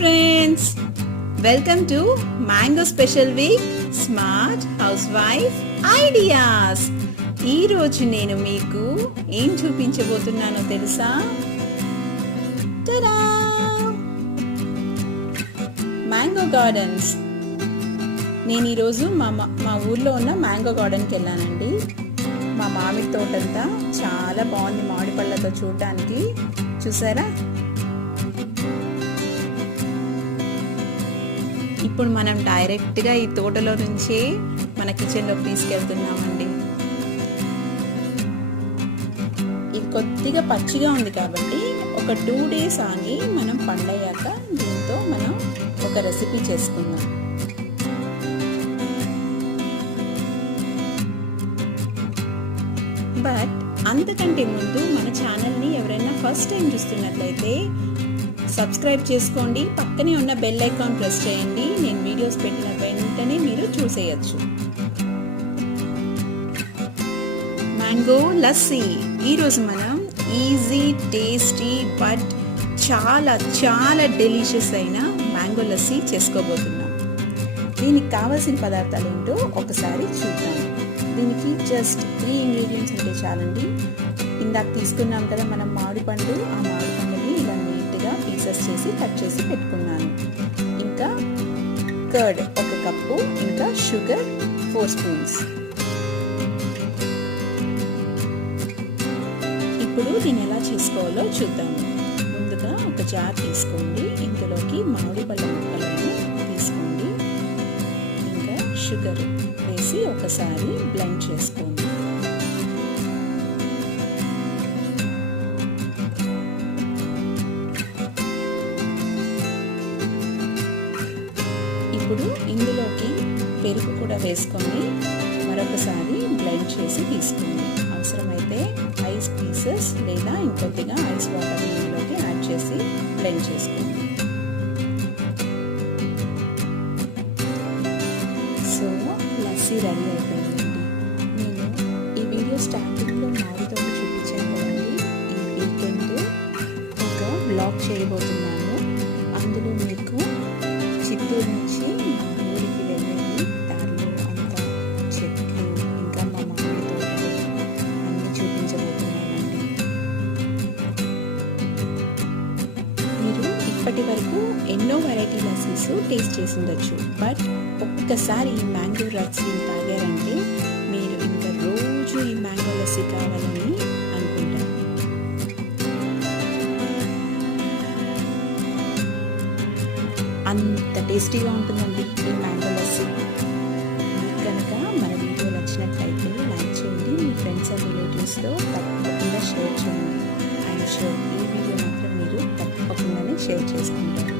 friends, welcome to Mango Special Week Smart Housewife Ideas. ఈ రోజు నేను మీకు ఏం చూపించబోతున్నానో తెలుసా? టడా! Mango gardens. నేను ఈరోజు మా ఊర్లో ఉన్న మ్యాంగో గార్డెన్కి వెళ్ళానండి. మా మామిడి తోటంతా చాలా బాగుంది, మామిడి పళ్ళతో చూడడానికి. చూసారా? ఇప్పుడు మనం డైరెక్ట్గా ఈ తోటలో నుంచే మన కిచెన్లోకి తీసుకెళ్తున్నామండి. ఇది కొద్దిగా పచ్చిగా ఉంది కాబట్టి ఒక 2 days ఆగి మనం పండయ్యాక దీంతో మనం ఒక రెసిపీ చేసుకుందాం. బట్ అంతకంటే ముందు మన ఛానల్ని ఎవరైనా ఫస్ట్ టైం చూస్తున్నట్లయితే సబ్స్క్రైబ్ చేసుకోండి, పక్కనే ఉన్న బెల్ ఐకాన్ ప్రెస్ చేయండి. నేను వీడియోస్ పెట్టిన వెంటనే మీరు చూసేయచ్చు. మ్యాంగో లస్సీ. ఈరోజు మనం ఈజీ, టేస్టీ బట్ చాలా చాలా డెలిషియస్ అయిన మ్యాంగో లస్సీ చేసుకోబోతున్నాం. దీనికి కావాల్సిన పదార్థాలు ఏంటో ఒకసారి చూద్దాం. దీనికి జస్ట్ 3 ఇంగ్రీడియంట్స్ ఉంటే చాలండి. ఇందాక తీసుకున్నాం కదా మనం మామిడి పండు, ఆ మామిడి పండుని ఇలా నీట్గా పీసెస్ చేసి కట్ చేసి పెట్టుకున్నాను. ఇంకా కర్డ్ 1 కప్పు, ఇంకా షుగర్ 4 స్పూన్స్. ఇప్పుడు దీన్ని ఎలా చేసుకోవాలో చూద్దాము. ముందుగా ఒక జార్ తీసుకోండి, ఇందులోకి మామిడి పళ్ళ ముక్కలను తీసుకోండి, ఇంకా షుగర్ వేసి ఒకసారి బ్లెండ్ చేసుకోండి. ఇప్పుడు ఇందులోకి పెరుగు కూడా వేసుకొని మరొకసారి బ్లెండ్ చేసి తీసుకోండి. అవసరమైతే ఐస్ పీసెస్ లేదా ఇంకొద్దిగా ఐస్ వాటర్ ఇందులోకి యాడ్ చేసి బ్లెండ్ చేసుకోండి. సో లస్సీ రెడీ అయిపోయిందండి. నేను ఈ వీడియో స్టార్టింగ్లో మామిడితో చూపించాను కదండి. ఈ వీకెండ్ ఒక బ్లాగ్ చేయబోతున్నాను. అందులో మీకు చిత్తూరు నుంచి మా ఊరికి వెళ్ళేది దారిలో అంతా చెట్లు, ఇంకా మా మామిడి తోటలు అన్నీ చూపించబోతున్నానండి. మీరు ఇప్పటి వరకు ఎన్నో వెరైటీ లస్సీస్ టేస్ట్ చేసి ఉండొచ్చు, బట్ ఒక్కసారి ఈ మ్యాంగో లస్సీ తాగారంటే మీరు ఇంకా రోజు ఈ మ్యాంగో లస్సీ కావాలని అనుకుంటారు. అంత టేస్టీగా ఉంటుందండి ఈ మ్యాంగో లస్సీ. మీకు కనుక మన వీడియో నచ్చినట్లయితే లైక్ చేయండి, మీ ఫ్రెండ్స్ అండ్ రిలేటివ్స్తో తప్పకుండా షేర్ చేయండి. ఐఎమ్ షూర్ ఈ వీడియో మాత్రం మీరు తప్పకుండానే షేర్ చేసుకుంటారు.